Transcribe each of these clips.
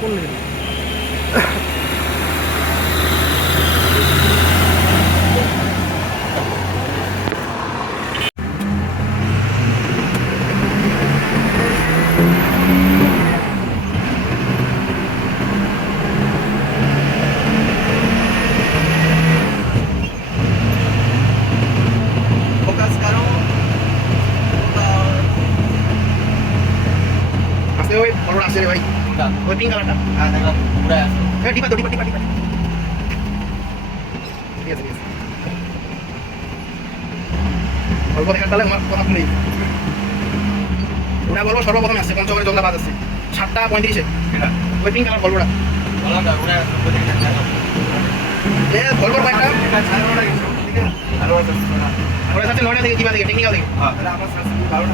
কোন level? Focus करो আস্তে ওই বড় আসছে রে ভাই, ওই পিঙ্ক কালারটা। হ্যাঁ দেখলাম পুরো আছে হ্যাঁ টিপা তো টিপা টিপা টিপা। ঠিক আছে ঠিক আছে, অল্প দেখার তাহলে আমার কথা শুনি। ওটা বলবো সর্বপ্রথমে আসছে পঞ্চগড়ে জগলা বাস আছে 7:35-এ, এটা ওই পিঙ্ক কালার বলবোটা। বললাম না পুরো আছে দেখো এ বলবোর কয়েকটা এটা ছাড়োটা কিছু ঠিক আছে আর ওটা না ওরা যাচ্ছে 9টা থেকে কিবা থেকে টেকনিক্যাল থেকে। হ্যাঁ তাহলে আমার সাথে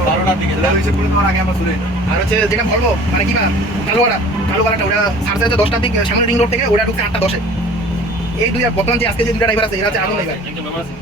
12টার দিকে তাহলে এসে পুরো তোমার আগে আমরা শুরু হইতো আর হচ্ছে যেটা বলবো মানে কিবা কালো কালারটা ওটা সাড়ে 10টার দিকে সামনে রিং রোড থেকে ওটা ঢুকছে 8:10-এ। এই দুই আর বর্তমান যে আজকে যে দুটা ড্রাইভার আছে এরা হচ্ছে আগুন ড্রাইভার। একদম ব্যাপার আছে